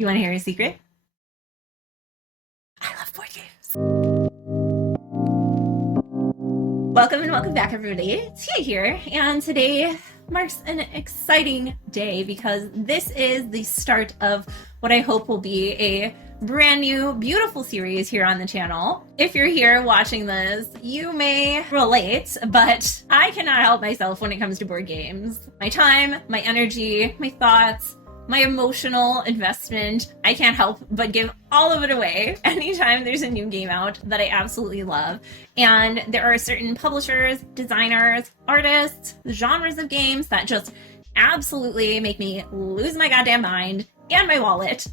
You want to hear a secret? I love board games. Welcome and welcome back, everybody. It's Tia here, and today marks an exciting day because this is the start of what I hope will be a brand new, beautiful series here on the channel. If you're here watching this, you may relate, but I cannot help myself when it comes to board games. My time, my energy, my thoughts, my emotional investment, I can't help but give all of it away anytime there's a new game out that I absolutely love. And there are certain publishers, designers, artists, genres of games that just absolutely make me lose my goddamn mind and my wallet.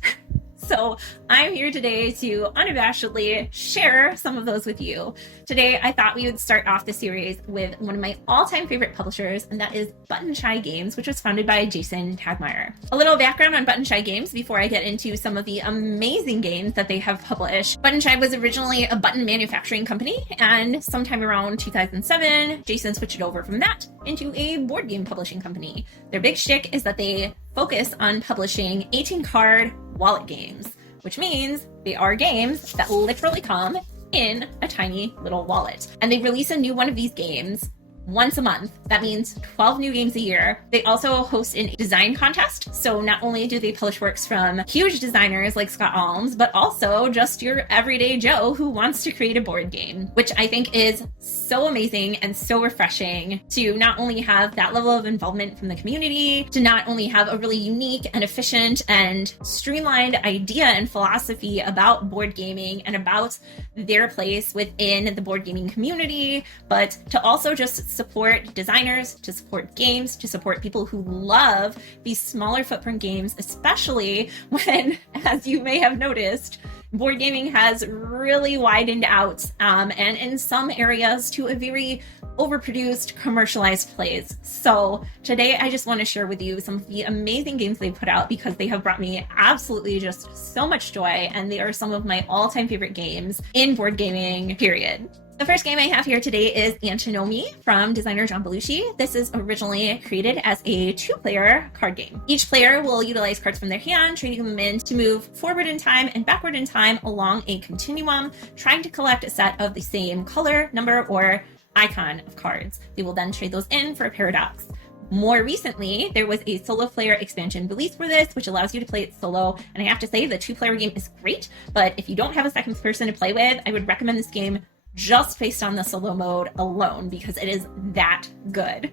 So I'm here today to unabashedly share some of those with you. Today, I thought we would start off the series with one of my all-time favorite publishers, and that is buttonshy Games, which was founded by Jason Tagmeyer. A little background on buttonshy Games before I get into some of the amazing games that they have published. Buttonshy was originally a button manufacturing company, and sometime around 2007, Jason switched it over from that into a board game publishing company. Their big shtick is that they focus on publishing 18-card wallet games, which means they are games that literally come in a tiny little wallet. And they release a new one of these games once a month. That means 12 new games a year. They also host a design contest. So not only do they publish works from huge designers like Scott Almes, but also just your everyday Joe who wants to create a board game, which I think is so amazing and so refreshing to not only have that level of involvement from the community, to not only have a really unique and efficient and streamlined idea and philosophy about board gaming and about their place within the board gaming community, but to also just support designers, to support games, to support people who love these smaller footprint games, especially when, as you may have noticed, board gaming has really widened out and in some areas to a very overproduced, commercialized place. So today I just want to share with you some of the amazing games they put out because they have brought me absolutely just so much joy, and they are some of my all-time favorite games in board gaming, period. The first game I have here today is Antinomy from designer John Belushi. This is originally created as a two-player card game. Each player will utilize cards from their hand, trading them in to move forward in time and backward in time along a continuum, trying to collect a set of the same color, number, or icon of cards. They will then trade those in for a paradox. More recently, there was a solo player expansion released for this, which allows you to play it solo. And I have to say, the two-player game is great, but if you don't have a second person to play with, I would recommend this game just based on the solo mode alone because it is that good.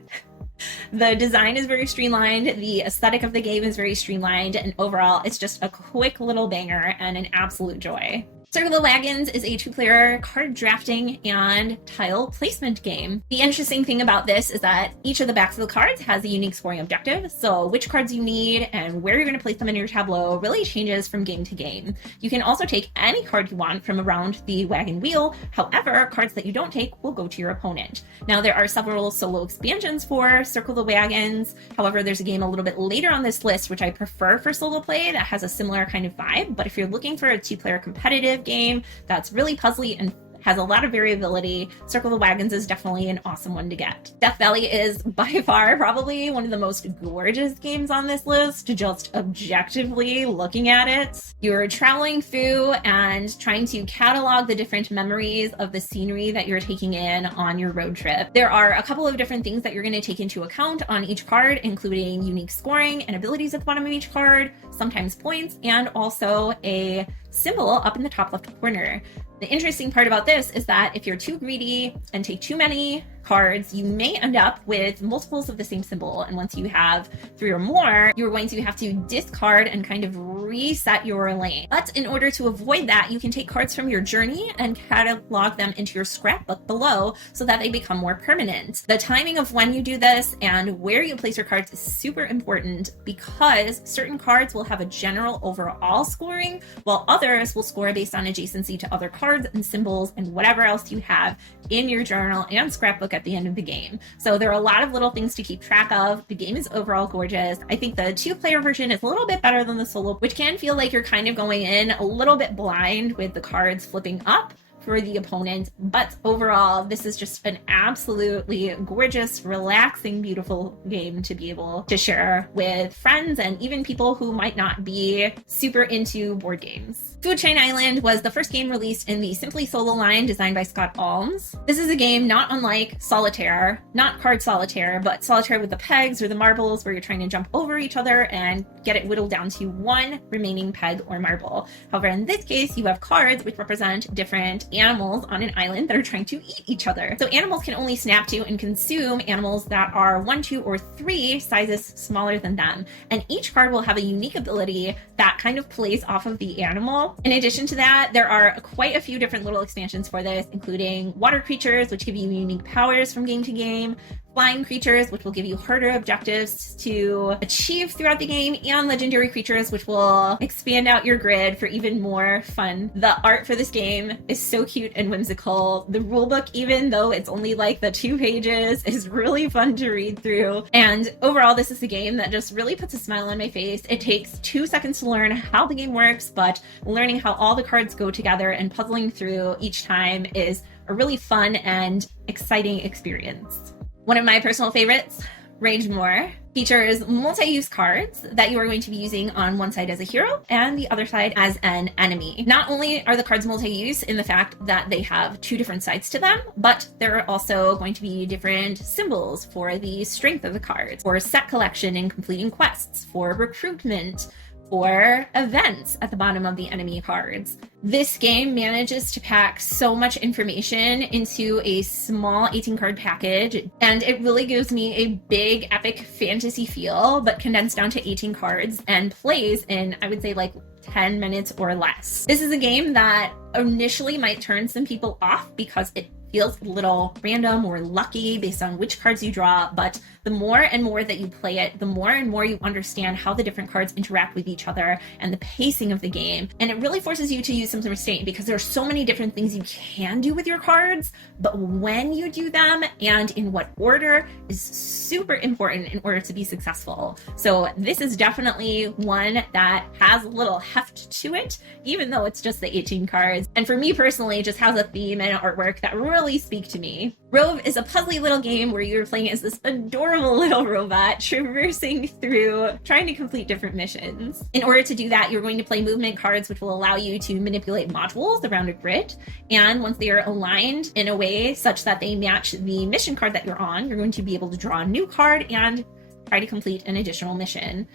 The design is very streamlined, the aesthetic of the game is very streamlined, and overall it's just a quick little banger and an absolute joy. Circle the Wagons is a two-player card drafting and tile placement game. The interesting thing about this is that each of the backs of the cards has a unique scoring objective, so which cards you need and where you're going to place them in your tableau really changes from game to game. You can also take any card you want from around the wagon wheel, however, cards that you don't take will go to your opponent. Now, there are several solo expansions for Circle the Wagons, however, there's a game a little bit later on this list which I prefer for solo play that has a similar kind of vibe, but if you're looking for a two-player competitive game that's really puzzly and has a lot of variability, Circle the Wagons is definitely an awesome one to get. Death Valley is by far probably one of the most gorgeous games on this list, just objectively looking at it. You're traveling through and trying to catalog the different memories of the scenery that you're taking in on your road trip. There are a couple of different things that you're going to take into account on each card, including unique scoring and abilities at the bottom of each card, sometimes points, and also a symbol up in the top left corner. The interesting part about this is that if you're too greedy and take too many cards, you may end up with multiples of the same symbol. And once you have 3 or more, you're going to have to discard and kind of reset your lane. But in order to avoid that, you can take cards from your journey and catalog them into your scrapbook below so that they become more permanent. The timing of when you do this and where you place your cards is super important because certain cards will have a general overall scoring, while others will score based on adjacency to other cards and symbols and whatever else you have in your journal and scrapbook at the end of the game. So there are a lot of little things to keep track of. The game is overall gorgeous. I think the two-player version is a little bit better than the solo, which can feel like you're kind of going in a little bit blind with the cards flipping up for the opponent. But overall, this is just an absolutely gorgeous, relaxing, beautiful game to be able to share with friends and even people who might not be super into board games. Food Chain Island was the first game released in the Simply Solo line designed by Scott Alms. This is a game not unlike Solitaire, not card solitaire, but solitaire with the pegs or the marbles where you're trying to jump over each other and get it whittled down to one remaining peg or marble. However, in this case, you have cards which represent different animals on an island that are trying to eat each other. So animals can only snap to and consume animals that are 1, 2, or 3 sizes smaller than them. And each card will have a unique ability that kind of plays off of the animal. In addition to that, there are quite a few different little expansions for this, including water creatures, which give you unique powers from game to game, flying creatures, which will give you harder objectives to achieve throughout the game, and legendary creatures, which will expand out your grid for even more fun. The art for this game is so cute and whimsical. The rulebook, even though it's only like the 2 pages, is really fun to read through. And overall, this is a game that just really puts a smile on my face. It takes 2 seconds to learn how the game works, but learning how all the cards go together and puzzling through each time is a really fun and exciting experience. One of my personal favorites, Rage More, features multi-use cards that you are going to be using on one side as a hero and the other side as an enemy. Not only are the cards multi-use in the fact that they have 2 different sides to them, but there are also going to be different symbols for the strength of the cards, for set collection and completing quests, for recruitment, or events at the bottom of the enemy cards. This game manages to pack so much information into a small 18-card package, and it really gives me a big epic fantasy feel, but condensed down to 18 cards and plays in, I would say, like 10 minutes or less. This is a game that initially might turn some people off because it feels a little random or lucky based on which cards you draw, but the more and more that you play it, the more and more you understand how the different cards interact with each other and the pacing of the game. And it really forces you to use some restraint because there are so many different things you can do with your cards, but when you do them and in what order is super important in order to be successful. So this is definitely one that has a little heft to it, even though it's just the 18 cards. And for me personally, it just has a theme and artwork that really speak to me. Rove is a puzzly little game where you're playing as this adorable little robot traversing through trying to complete different missions. In order to do that, you're going to play movement cards, which will allow you to manipulate modules around a grid. And once they are aligned in a way such that they match the mission card that you're on, you're going to be able to draw a new card and try to complete an additional mission.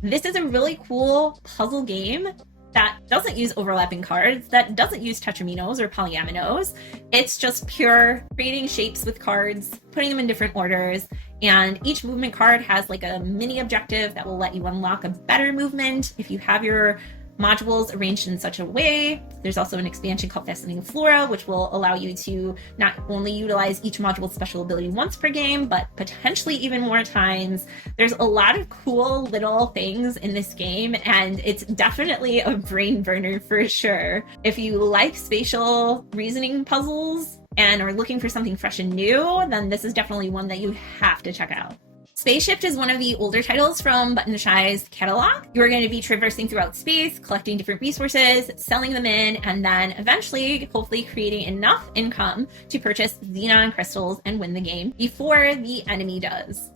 This is a really cool puzzle game that doesn't use overlapping cards, that doesn't use tetraminos or polyaminos. It's just pure creating shapes with cards, putting them in different orders, and each movement card has like a mini objective that will let you unlock a better movement if you have your modules arranged in such a way. There's also an expansion called Fascinating Flora, which will allow you to not only utilize each module's special ability once per game, but potentially even more times. There's a lot of cool little things in this game, and it's definitely a brain burner for sure. If you like spatial reasoning puzzles and are looking for something fresh and new, then this is definitely one that you have to check out. Spaceshift is one of the older titles from Buttonshy's catalog. You're going to be traversing throughout space, collecting different resources, selling them in, and then eventually, hopefully creating enough income to purchase xenon crystals and win the game before the enemy does.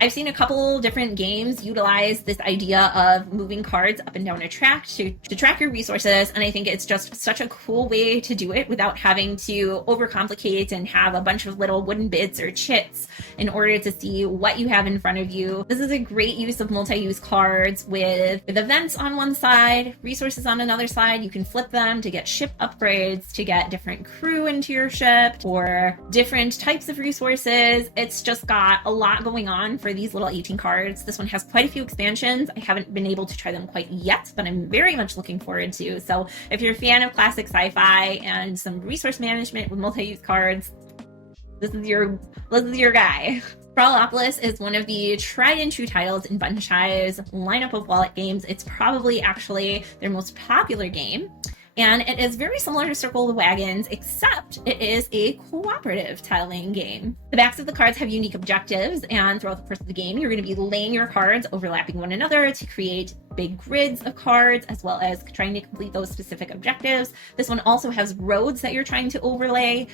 I've seen a couple different games utilize this idea of moving cards up and down a track to track your resources, and I think it's just such a cool way to do it without having to overcomplicate and have a bunch of little wooden bits or chits in order to see what you have in front of you. This is a great use of multi-use cards with events on one side, resources on another side. You can flip them to get ship upgrades, to get different crew into your ship, or different types of resources. It's just got a lot going on for these little 18 cards. This one has quite a few expansions. I haven't been able to try them quite yet, but I'm very much looking forward to. So if you're a fan of classic sci-fi and some resource management with multi-use cards, this is your guy. Brawlopolis is one of the tried and true titles in Buttonshy's lineup of wallet games. It's probably actually their most popular game. And it is very similar to Circle the Wagons, except it is a cooperative tiling game. The backs of the cards have unique objectives, and throughout the course of the game, you're going to be laying your cards overlapping one another to create big grids of cards, as well as trying to complete those specific objectives. This one also has roads that you're trying to overlay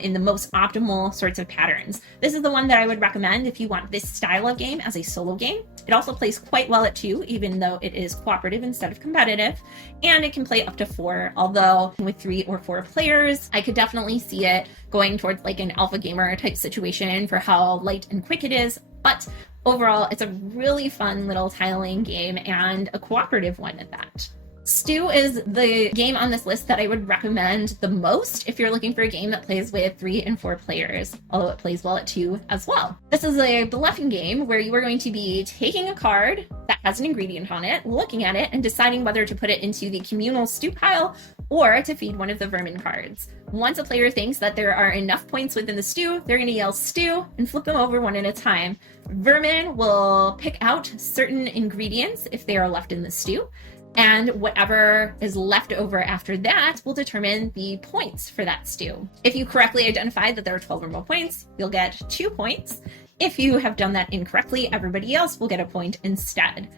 in the most optimal sorts of patterns. This is the one that I would recommend if you want this style of game as a solo game. It also plays quite well at 2, even though it is cooperative instead of competitive, and it can play up to 4, although with 3 or 4 players, I could definitely see it going towards like an alpha gamer type situation for how light and quick it is. But overall, it's a really fun little tile-laying game, and a cooperative one at that. Stew is the game on this list that I would recommend the most if you're looking for a game that plays with 3 and 4 players, although it plays well at 2 as well. This is a bluffing game where you are going to be taking a card that has an ingredient on it, looking at it, and deciding whether to put it into the communal stew pile or to feed one of the vermin cards. Once a player thinks that there are enough points within the stew, they're going to yell stew and flip them over one at a time. Vermin will pick out certain ingredients if they are left in the stew, and whatever is left over after that will determine the points for that stew. If you correctly identify that there are 12 or more points, you'll get 2 points. If you have done that incorrectly, everybody else will get a point instead.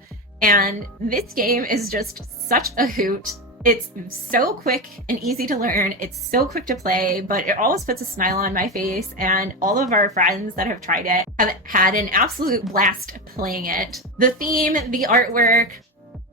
And this game is just such a hoot. It's so quick and easy to learn. It's so quick to play, but it always puts a smile on my face, and all of our friends that have tried it have had an absolute blast playing it. The theme, the artwork,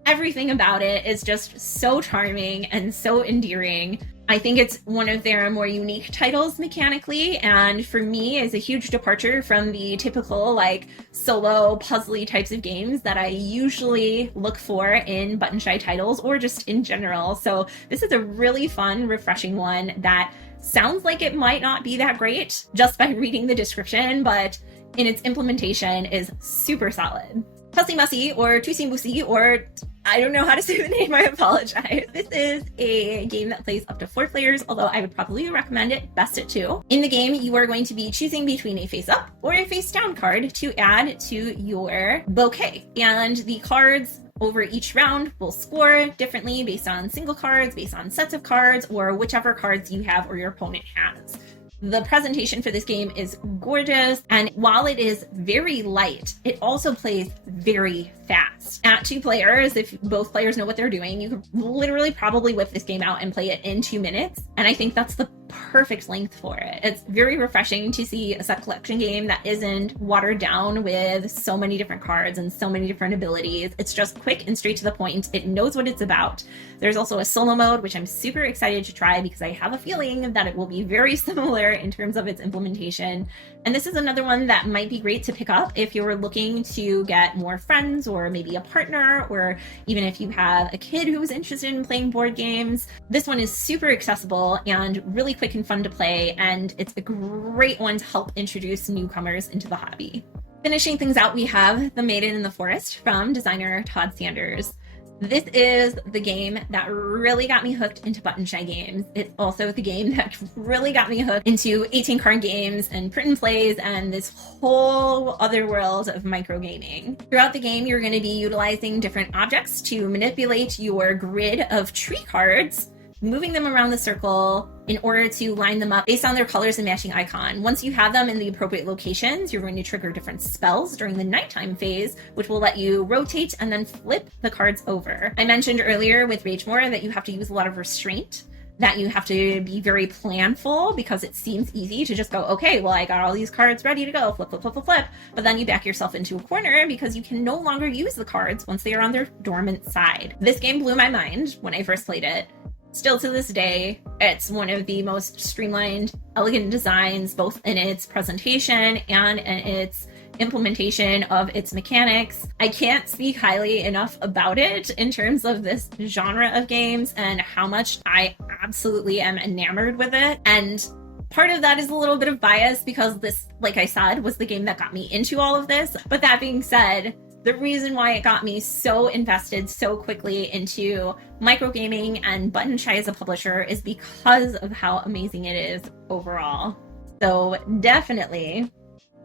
everything about it is just so charming and so endearing. I think it's one of their more unique titles mechanically, and for me is a huge departure from the typical like solo puzzly types of games that I usually look for in buttonshy titles or just in general. So this is a really fun, refreshing one that sounds like it might not be that great just by reading the description, but in its implementation is super solid. Tussie Mussy or Tussie Mussy, or I don't know how to say the name, I apologize. This is a game that plays up to 4 players, although I would probably recommend it best at 2. In the game, you are going to be choosing between a face up or a face down card to add to your bouquet. And the cards over each round will score differently based on single cards, based on sets of cards, or whichever cards you have or your opponent has. The presentation for this game is gorgeous, and while it is very light, it also plays very fast. At 2 players, if both players know what they're doing, you could literally probably whip this game out and play it in 2 minutes, and I think that's the perfect length for it. It's very refreshing to see a set collection game that isn't watered down with so many different cards and so many different abilities. It's just quick and straight to the point. It knows what it's about. There's also a solo mode, which I'm super excited to try because I have a feeling that it will be very similar in terms of its implementation. And this is another one that might be great to pick up if you're looking to get more friends or maybe a partner, or even if you have a kid who is interested in playing board games. This one is super accessible and really quick and fun to play, and it's a great one to help introduce newcomers into the hobby. Finishing things out, we have The Maiden in the Forest from designer Todd Sanders. This is the game that really got me hooked into buttonshy games. It's also the game that really got me hooked into 18-card games and print and plays and this whole other world of microgaming. Throughout the game, you're going to be utilizing different objects to manipulate your grid of tree cards, moving them around the circle in order to line them up based on their colors and matching icon. Once you have them in the appropriate locations, you're going to trigger different spells during the nighttime phase, which will let you rotate and then flip the cards over. I mentioned earlier with Rage More that you have to use a lot of restraint, that you have to be very planful because it seems easy to just go, okay, well, I got all these cards ready to go, flip, flip, flip, flip, flip. But then you back yourself into a corner because you can no longer use the cards once they are on their dormant side. This game blew my mind when I first played it. Still to this day, it's one of the most streamlined, elegant designs, both in its presentation and in its implementation of its mechanics. I can't speak highly enough about it in terms of this genre of games and how much I absolutely am enamored with it. And part of that is a little bit of bias because this, like I said, was the game that got me into all of this. But that being said, the reason why it got me so invested so quickly into microgaming and buttonshy as a publisher is because of how amazing it is overall. So definitely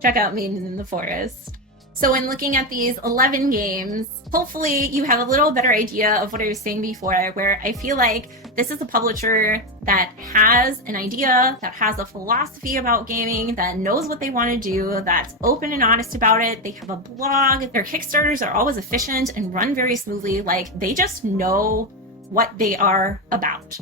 check out Maiden in the Forest. So in looking at these 11 games, hopefully you have a little better idea of what I was saying before, where I feel like this is a publisher that has an idea, that has a philosophy about gaming, that knows what they want to do, that's open and honest about it. They have a blog. Their Kickstarters are always efficient and run very smoothly. Like, they just know what they are about.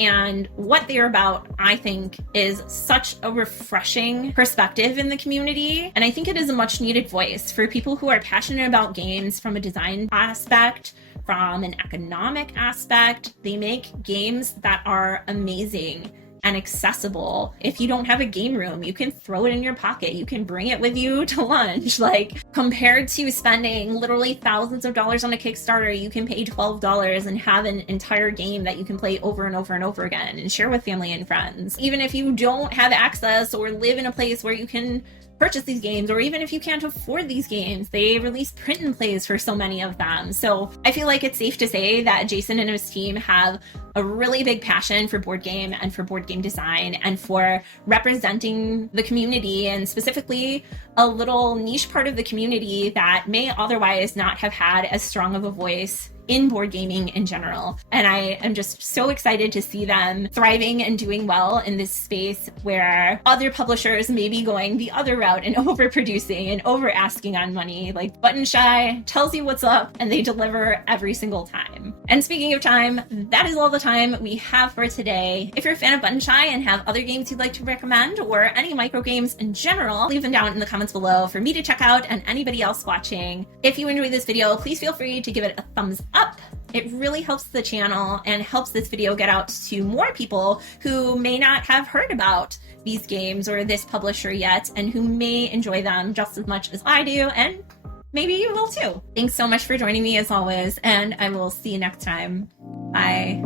And what they're about, I think, is such a refreshing perspective in the community. And I think it is a much needed voice for people who are passionate about games from a design aspect, from an economic aspect. They make games that are amazing and accessible. If you don't have a game room, you can throw it in your pocket. You can bring it with you to lunch. Like, compared to spending literally thousands of dollars on a Kickstarter, you can pay $12 and have an entire game that you can play over and over and over again and share with family and friends. Even if you don't have access or live in a place where you can purchase these games, or even if you can't afford these games, they release print and plays for so many of them. So I feel like it's safe to say that Jason and his team have a really big passion for board game and for board game design and for representing the community, and specifically a little niche part of the community that may otherwise not have had as strong of a voice in board gaming in general. And I am just so excited to see them thriving and doing well in this space where other publishers may be going the other route and overproducing and over asking on money. Like, Buttonshy tells you what's up and they deliver every single time. And speaking of time, that is all the time we have for today. If you're a fan of Buttonshy and have other games you'd like to recommend, or any micro games in general, leave them down in the comments below for me to check out and anybody else watching. If you enjoyed this video, please feel free to give it a thumbs up. It really helps the channel and helps this video get out to more people who may not have heard about these games or this publisher yet, and who may enjoy them just as much as I do, and maybe you will too. Thanks so much for joining me as always, and I will see you next time. Bye.